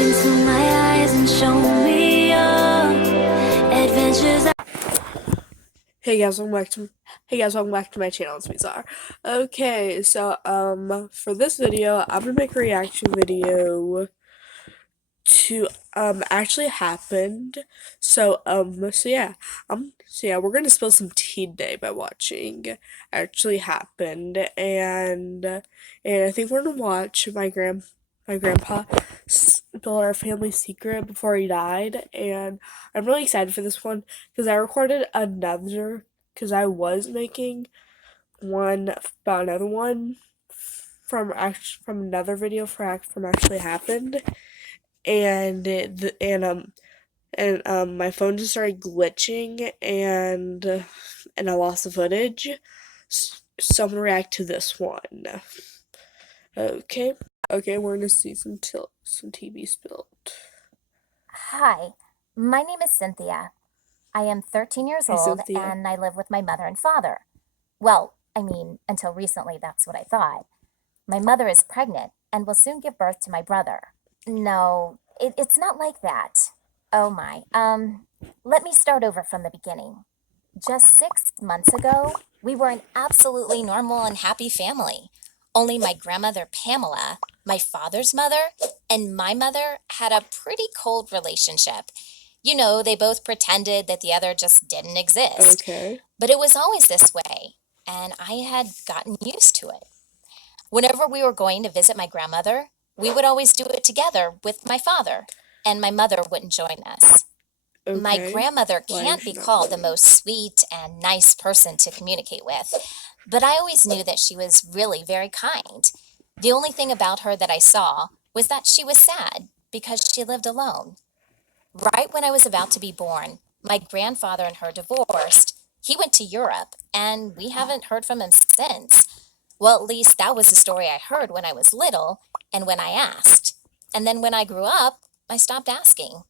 into my eyes and show me your adventures. Hey guys, welcome back to my channel. It's Lusader. Okay, so for this video, I'm gonna make a reaction video to actually happened. So we're gonna spill some tea today by watching actually happened, and I think we're gonna watch my grandpa spill our family secret before he died, and I'm really excited for this one because I recorded another because I was making one about another one from another video from actually happened, and my phone just started glitching, and I lost the footage. So I'm gonna react to this one. Okay, we're gonna see some TV spilled. Hi, my name is Cynthia. I am 13 years Hey, old Cynthia. and I live with my mother and father. Well, I mean, until recently, that's what I thought. My mother is pregnant and will soon give birth to my brother. No, it's not like that. Oh my. Let me start over from the beginning. Just 6 months ago, we were an absolutely normal and happy family. Only my grandmother Pamela, my father's mother, and my mother had a pretty cold relationship. You know, they both pretended that the other just didn't exist. Okay. But it was always this way, and I had gotten used to it. Whenever we were going to visit my grandmother, we would always do it together with my father, and my mother wouldn't join us. My Okay. grandmother Why can't is be she not called the joining? most sweet and nice person to communicate with, but I always knew that she was really very kind. The only thing about her that I saw was that she was sad because she lived alone. Right when I was about to be born, my grandfather and her divorced. He went to Europe, and we haven't heard from him since. Well, at least that was the story I heard when I was little and when I asked. And then when I grew up, I stopped asking.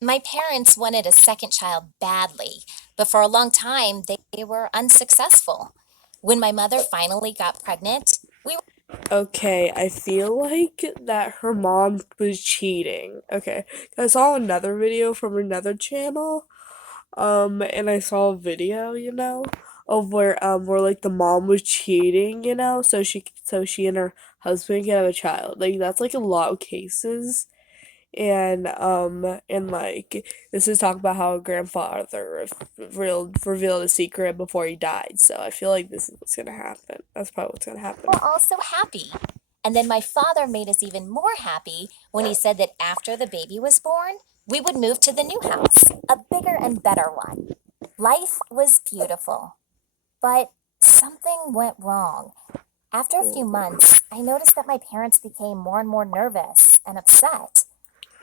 My parents wanted a second child badly, but for a long time they were unsuccessful. When my mother finally got pregnant, we Okay, I feel like that her mom was cheating. Okay, I saw another video from another channel, and I saw a video, of where like the mom was cheating, so she and her husband can have a child. Like that's like a lot of cases, and like this is talking about how a grandfather revealed a secret before he died. So I feel like this is what's gonna happen. That's probably what's gonna happen. were also happy. And then my father made us even more happy when he said that after the baby was born, we would move to the new house, a bigger and better one. Life was beautiful, but something went wrong. After a few months, I noticed that my parents became more and more nervous and upset.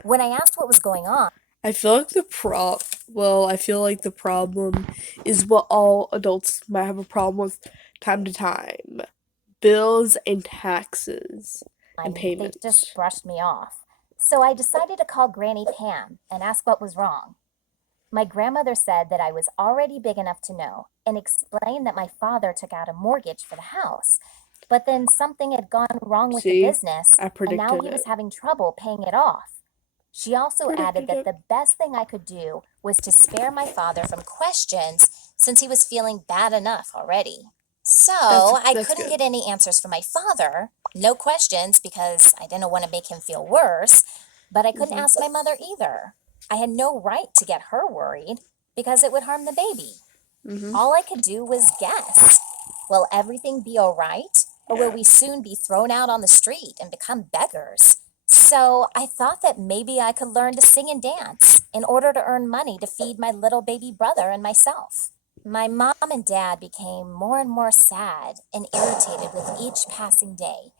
When I asked what was going on, I feel like I feel like the problem is what all adults might have a problem with time to time. Bills and taxes and they just payments. brushed me off. So I decided to call Granny Pam and ask what was wrong. My grandmother said that I was already big enough to know and explained that my father took out a mortgage for the house. But then something had gone wrong with the See? business, I and now predicted he was it. having trouble paying it off. She also added Predicted that it. the best thing I could do was to spare my father from questions since he was feeling bad enough already. So I That's couldn't good. get any answers from my father, no questions because I didn't want to make him feel worse, but I couldn't ask my mother either. I had no right to get her worried because it would harm the baby. Mhm. All I could do was guess. Will everything be all right? Or will Yeah. we soon be thrown out on the street and become beggars? So I thought that maybe I could learn to sing and dance in order to earn money to feed my little baby brother and myself. My mom and dad became more and more sad and irritated with each passing day,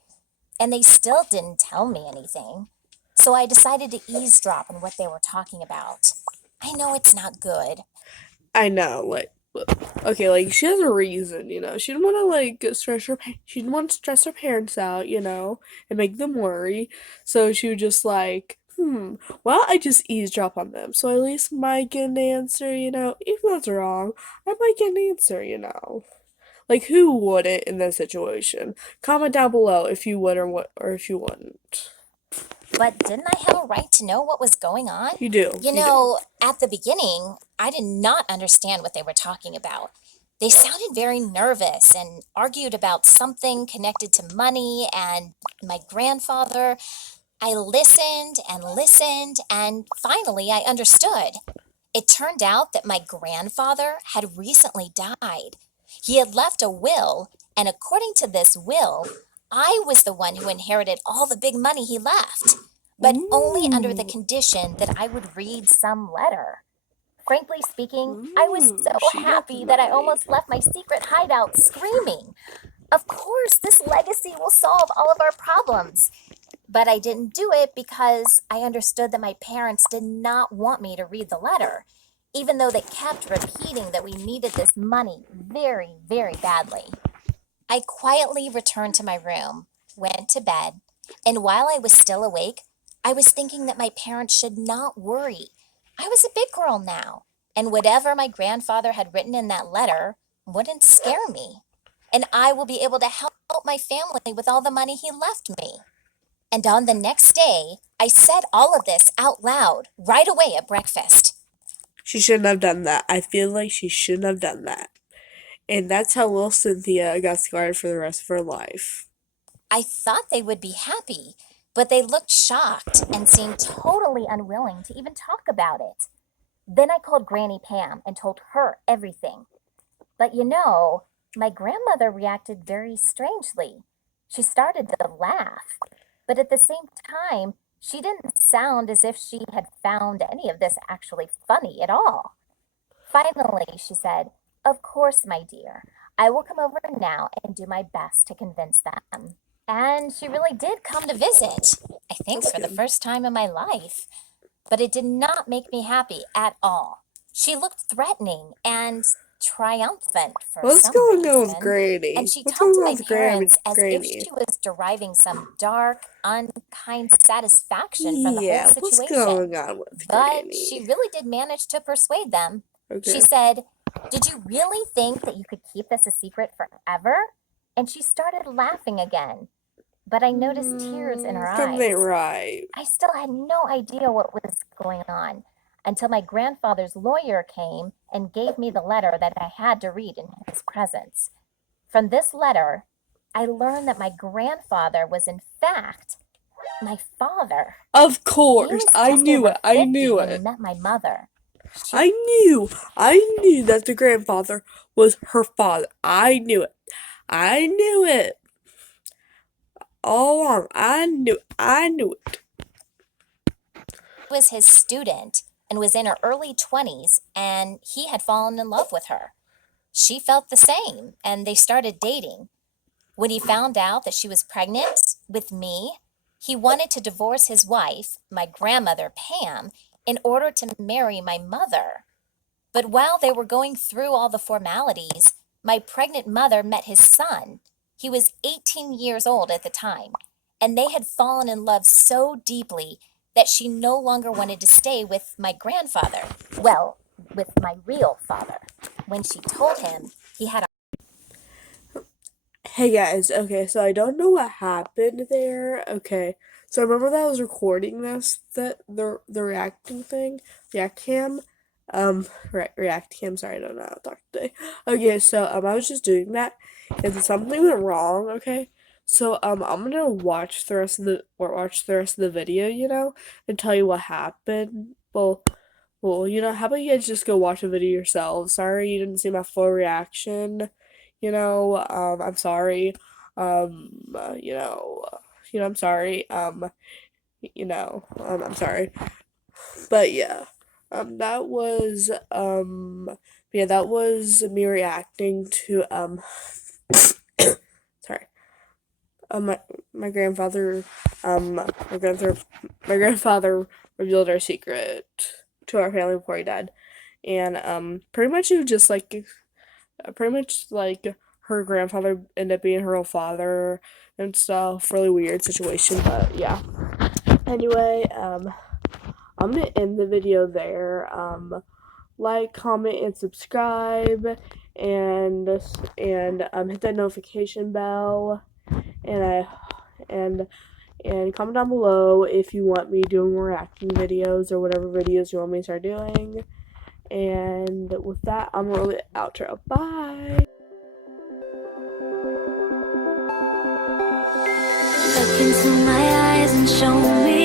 and they still didn't tell me anything. So I decided to eavesdrop on what they were talking about. I know it's not good. I know, okay, like she has a reason, She didn't want to she didn't want to stress her parents out, and make them worry. So she would just like, well, I just eavesdrop on them, so I at least might get an answer, Even though it's wrong, I might get an answer. Like who wouldn't in this situation? Comment down below if you would or if you wouldn't. But didn't I have a right to know what was going on? You do. You You do. know, at the beginning, I did not understand what they were talking about. They sounded very nervous and argued about something connected to money and my grandfather. I listened and listened, and finally I understood. It turned out that my grandfather had recently died. He had left a will, and according to this will, I was the one who inherited all the big money he left, but only under the Ooh. condition that I would read some letter. Frankly speaking, I was Ooh, so she got the happy that I money. almost left my secret hideout screaming. Of course, this legacy will solve all of our problems. But I didn't do it because I understood that my parents did not want me to read the letter, even though they kept repeating that we needed this money very, very badly. I quietly returned to my room, went to bed, and while I was still awake, I was thinking that my parents should not worry. I was a big girl now, and whatever my grandfather had written in that letter wouldn't scare me. And I will be able to help my family with all the money he left me. And on the next day, I said all of this out loud right away at breakfast. She shouldn't have done that. I feel like she shouldn't have done that. And that's how little Cynthia got scarred for the rest of her life. I thought they would be happy, but they looked shocked and seemed totally unwilling to even talk about it. Then I called Granny Pam and told her everything. But you know, my grandmother reacted very strangely. She started to laugh, but at the same time, she didn't sound as if she had found any of this actually funny at all. Finally, she said, "Of course, my dear. I will come over now and do my best to convince them." And she really did come to visit, I think That's for the good. first time in my life. But it did not make me happy at all. She looked threatening and triumphant for What's some going on with reason. And Granny? she What's talked going to on my with parents as if Granny? she was deriving some dark, unkind satisfaction from the whole Yeah, what's situation. going on with But she Granny? really did manage to persuade them. She Okay. said, "Did you really think that you could keep this a secret forever?" And she started laughing again. But I noticed tears in her Something ain't eyes. right. I still had no idea what was going on until my grandfather's lawyer came and gave me the letter that I had to read in his presence. From this letter, I learned that my grandfather was, in fact, my father. Of He course, was I just knew over it. I 50 knew when he it. met my mother. She I knew that the grandfather was her father. I knew it. I knew it all along. I knew it. was his student and was in her early 20s, and he had fallen in love with her. She felt the same, and they started dating. When he found out that she was pregnant with me, he wanted to divorce his wife, my grandmother Pam, in order to marry my mother. But while they were going through all the formalities, my pregnant mother met his son. He was 18 years old at the time, and they had fallen in love so deeply that she no longer wanted to stay with my grandfather. Well, with my real father. When she told him he had Hey guys, okay, so I don't know what happened there. Okay, so I remember that I was recording this, that the reacting thing, react cam, react cam. Sorry, I don't know how to talk today. Okay, so I was just doing that, and something went wrong. Okay, so I'm gonna watch the rest of the video, and tell you what happened. Well, how about you guys just go watch the video yourselves? Sorry you didn't see my full reaction. I'm sorry. I'm sorry. I'm sorry. But yeah, that was yeah, that was me reacting to sorry. My my grandfather, my grandfather, my grandfather revealed our secret to our family before he died, and pretty much it was just like pretty much like her grandfather ended up being her real father and stuff. Really weird situation, but yeah. Anyway, I'm gonna end the video there. Like, comment, and subscribe, and hit that notification bell, and I and And comment down below if you want me doing more reacting videos or whatever videos you want me to start doing. And with that, I'm gonna roll the outro. Bye! Look into my eyes and show me